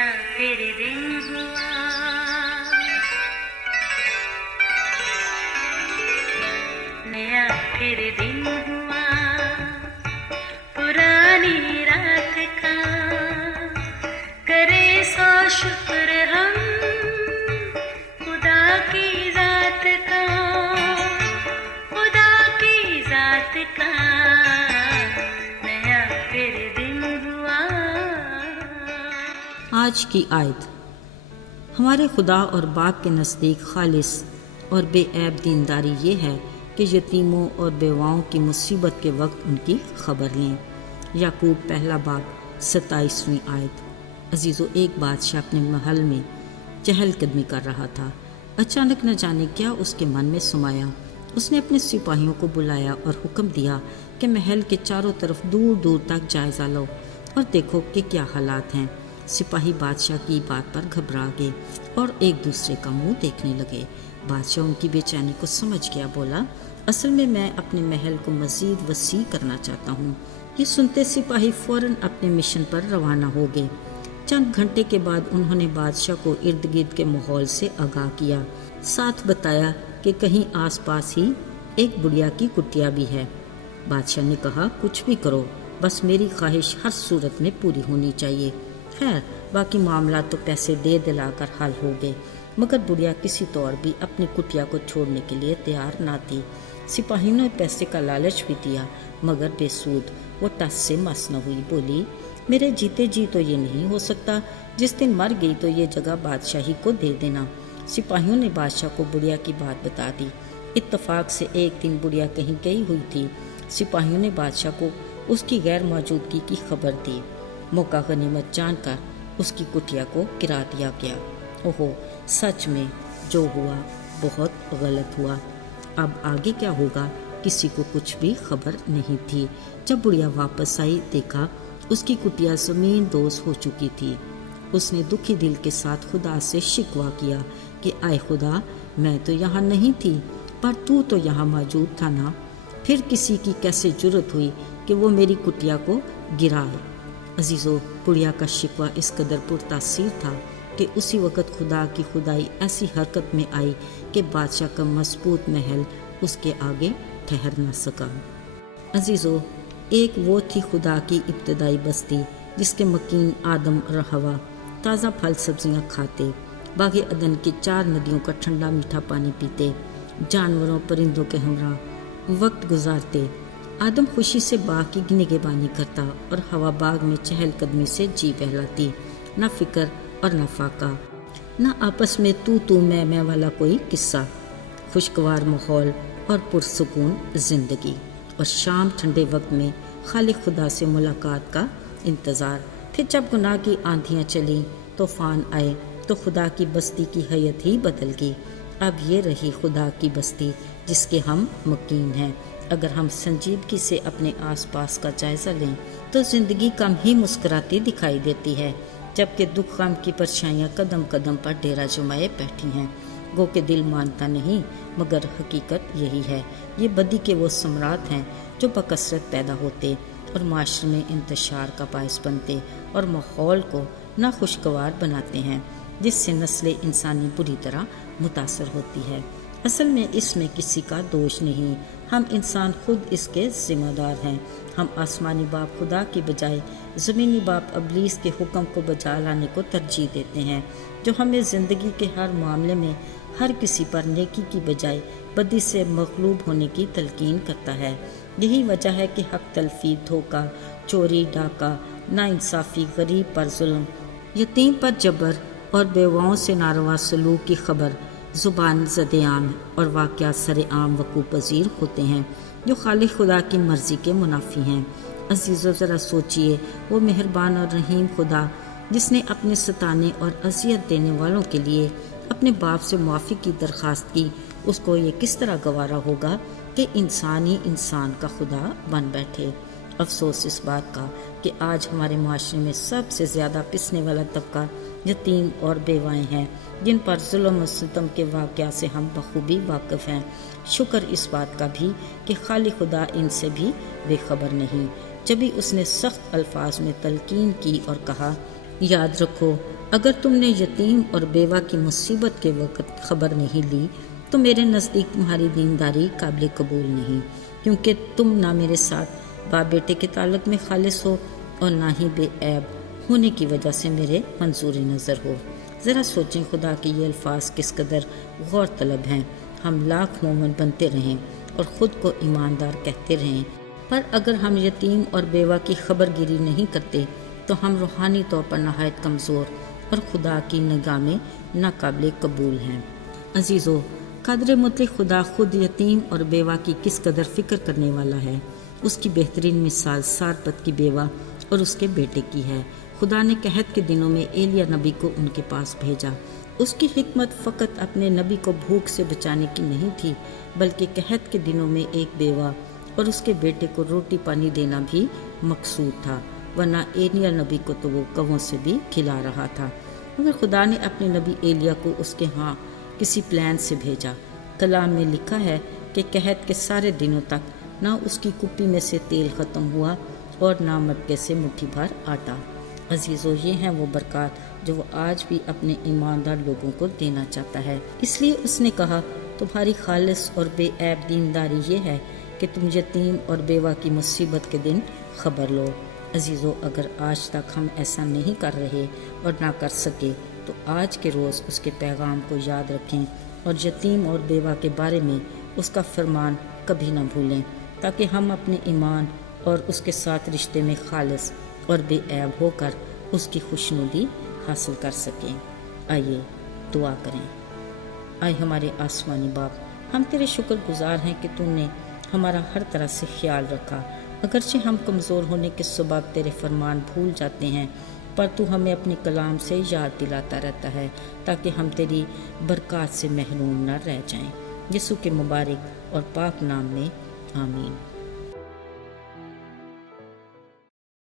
نیا پھر دن ہوا، نیا پھر دن ہوا، پرانی رات کا کرے سو شکر ہم خدا کی ذات کا، خدا کی ذات کا نیا پھر دن ہوا۔ آج کی آیت، ہمارے خدا اور باپ کے نزدیک خالص اور بے عیب دینداری یہ ہے کہ یتیموں اور بیواؤں کی مصیبت کے وقت ان کی خبر لیں۔ یعقوب پہلا باب 27ویں آیت۔ عزیزو، ایک بادشاہ اپنے محل میں چہل قدمی کر رہا تھا۔ اچانک نہ جانے کیا اس کے من میں سمایا۔ اس نے اپنے سپاہیوں کو بلایا اور حکم دیا کہ محل کے چاروں طرف دور دور تک جائزہ لو اور دیکھو کہ کیا حالات ہیں۔ سپاہی بادشاہ کی بات پر گھبرا گئے اور ایک دوسرے کا منہ دیکھنے لگے۔ بادشاہ ان کی بے چینی کو سمجھ گیا، بولا، اصل میں اپنے محل کو مزید وسیع کرنا چاہتا ہوں۔ یہ سنتے سپاہی فوراً اپنے مشن پر روانہ ہو گئے۔ چند گھنٹے کے بعد انہوں نے بادشاہ کو ارد گرد کے ماحول سے آگاہ کیا، ساتھ بتایا کہ کہیں آس پاس ہی ایک بڑھیا کی کٹیا بھی ہے۔ بادشاہ نے کہا، کچھ بھی کرو، بس میری خواہش ہر صورت میں پوری ہونی چاہیے۔ خیر، باقی معاملات تو پیسے دے دلا کر حل ہو گئے، مگر بڑھیا کسی طور بھی اپنی کٹیا کو چھوڑنے کے لیے تیار نہ تھی۔ سپاہیوں نے پیسے کا لالچ بھی دیا، مگر بے سود۔ وہ ٹس سے مس نہ ہوئی، بولی، میرے جیتے جی تو یہ نہیں ہو سکتا، جس دن مر گئی تو یہ جگہ بادشاہی کو دے دینا۔ سپاہیوں نے بادشاہ کو بڑھیا کی بات بتا دی۔ اتفاق سے ایک دن بڑھیا کہیں گئی ہوئی تھی۔ سپاہیوں نے بادشاہ کو اس کی غیر موجودگی کی خبر دی۔ موقع غنیمت جان کر اس کی کٹیا کو گرا دیا گیا۔ اوہو، سچ میں جو ہوا بہت غلط ہوا۔ اب آگے کیا ہوگا کسی کو کچھ بھی خبر نہیں تھی۔ جب بڑھیا واپس آئی، دیکھا اس کی کٹیا زمین دوز ہو چکی تھی۔ اس نے دکھی دل کے ساتھ خدا سے شکوہ کیا کہ آئے خدا، میں تو یہاں نہیں تھی، پر تو یہاں موجود تھا نا، پھر کسی کی کیسے جرت ہوئی کہ وہ میری کٹیا کو گرائے۔ عزیزو، بڑھیا کا شکوہ اس قدر پرتاثیر تھا کہ اسی وقت خدا کی خدائی ایسی حرکت میں آئی کہ بادشاہ کا مضبوط محل اس کے آگے ٹھہر نہ سکا۔ عزیزو، ایک وہ تھی خدا کی ابتدائی بستی جس کے مکین آدم اور حوا تازہ پھل سبزیاں کھاتے، باغ عدن کی 4 ندیوں کا ٹھنڈا میٹھا پانی پیتے، جانوروں پرندوں کے ہمراہ وقت گزارتے۔ آدم خوشی سے باغ کی نگہبانی کرتا اور ہوا باغ میں چہل قدمی سے جی بہلاتی، نہ فکر اور نہ فاقہ، نہ آپس میں تو میں والا کوئی قصہ، خوشگوار ماحول اور پرسکون زندگی۔ اور شام ٹھنڈے وقت میں خالق خدا سے ملاقات کا انتظار۔ پھر جب گناہ کی آندھیاں چلیں، طوفان آئے، تو خدا کی بستی کی حیت ہی بدل گئی۔ اب یہ رہی خدا کی بستی جس کے ہم مکین ہیں۔ اگر ہم سنجیدگی سے اپنے آس پاس کا جائزہ لیں تو زندگی کم ہی مسکراتی دکھائی دیتی ہے، جبکہ دکھ غم کی پرچھائیاں قدم قدم پر ڈیرا جمائے بیٹھی ہیں۔ گو کہ دل مانتا نہیں، مگر حقیقت یہی ہے۔ یہ بدی کے وہ ثمرات ہیں جو بکثرت پیدا ہوتے اور معاشرے میں انتشار کا باعث بنتے اور ماحول کو ناخوشگوار بناتے ہیں، جس سے نسل انسانی بری طرح متاثر ہوتی ہے۔ اصل میں اس میں کسی کا دوش نہیں، ہم انسان خود اس کے ذمہ دار ہیں۔ ہم آسمانی باپ خدا کی بجائے زمینی باپ ابلیس کے حکم کو بجا لانے کو ترجیح دیتے ہیں، جو ہمیں زندگی کے ہر معاملے میں ہر کسی پر نیکی کی بجائے بدی سے مغلوب ہونے کی تلقین کرتا ہے۔ یہی وجہ ہے کہ حق تلفی، دھوکہ، چوری، ڈاکہ، ناانصافی، غریب پر ظلم، یتیم پر جبر اور بیواؤں سے ناروا سلوک کی خبر زبان زد عام اور واقعات سر عام وقوع پذیر ہوتے ہیں، جو خالق خدا کی مرضی کے منافی ہیں۔ عزیزو، ذرا سوچئے، وہ مہربان اور رحیم خدا جس نے اپنے ستانے اور اذیت دینے والوں کے لیے اپنے باپ سے معافی کی درخواست کی، اس کو یہ کس طرح گوارا ہوگا کہ انسان ہی انسان کا خدا بن بیٹھے۔ افسوس اس بات کا کہ آج ہمارے معاشرے میں سب سے زیادہ پسنے والا طبقہ یتیم اور بیوائیں ہیں، جن پر ظلم و ستم کے واقعات سے ہم بخوبی واقف ہیں۔ شکر اس بات کا بھی کہ خالق خدا ان سے بھی بے خبر نہیں۔ جبھی اس نے سخت الفاظ میں تلقین کی اور کہا، یاد رکھو، اگر تم نے یتیم اور بیوہ کی مصیبت کے وقت خبر نہیں لی تو میرے نزدیک تمہاری دینداری قابل قبول نہیں، کیونکہ تم نہ میرے ساتھ باپ بیٹے کے تعلق میں خالص ہو اور نہ ہی بے عیب ہونے کی وجہ سے میرے منظور نظر ہو۔ ذرا سوچیں خدا کے یہ الفاظ کس قدر غور طلب ہیں۔ ہم لاکھ مومن بنتے رہیں اور خود کو ایماندار کہتے رہیں، پر اگر ہم یتیم اور بیوہ کی خبر گیری نہیں کرتے تو ہم روحانی طور پر نہایت کمزور اور خدا کی نگاہ میں ناقابل قبول ہیں۔ عزیزو، قادر مطلق خدا خود یتیم اور بیوہ کی کس قدر فکر کرنے والا ہے۔ اس کی بہترین مثال سارپت کی بیوہ اور اس کے بیٹے کی ہے۔ خدا نے قحط کے دنوں میں ایلیا نبی کو ان کے پاس بھیجا۔ اس کی حکمت فقط اپنے نبی کو بھوک سے بچانے کی نہیں تھی، بلکہ قحط کے دنوں میں ایک بیوہ اور اس کے بیٹے کو روٹی پانی دینا بھی مقصود تھا، ورنہ ایلیا نبی کو تو وہ کووں سے بھی کھلا رہا تھا۔ مگر خدا نے اپنے نبی ایلیا کو اس کے ہاں کسی پلان سے بھیجا۔ کلام میں لکھا ہے کہ قحط کے سارے دنوں تک نہ اس کی کپی میں سے تیل ختم ہوا اور نہ مٹکے سے مٹھی بھر آٹا۔ عزیزو، یہ ہیں وہ برکات جو وہ آج بھی اپنے ایماندار لوگوں کو دینا چاہتا ہے۔ اس لیے اس نے کہا، تمہاری خالص اور بے عیب دینداری یہ ہے کہ تم یتیم اور بیوہ کی مصیبت کے دن خبر لو۔ عزیزو، اگر آج تک ہم ایسا نہیں کر رہے اور نہ کر سکے تو آج کے روز اس کے پیغام کو یاد رکھیں اور یتیم اور بیوہ کے بارے میں اس کا فرمان کبھی نہ بھولیں، تاکہ ہم اپنے ایمان اور اس کے ساتھ رشتے میں خالص اور بے عیب ہو کر اس کی خوشنودی حاصل کر سکیں۔ آئیے دعا کریں۔ آئے ہمارے آسمانی باپ، ہم تیرے شکر گزار ہیں کہ تو نے ہمارا ہر طرح سے خیال رکھا۔ اگرچہ ہم کمزور ہونے کے سبب تیرے فرمان بھول جاتے ہیں، پر تو ہمیں اپنے کلام سے یاد دلاتا رہتا ہے تاکہ ہم تیری برکات سے محروم نہ رہ جائیں۔ یسوع کے مبارک اور پاک نام میں آمین۔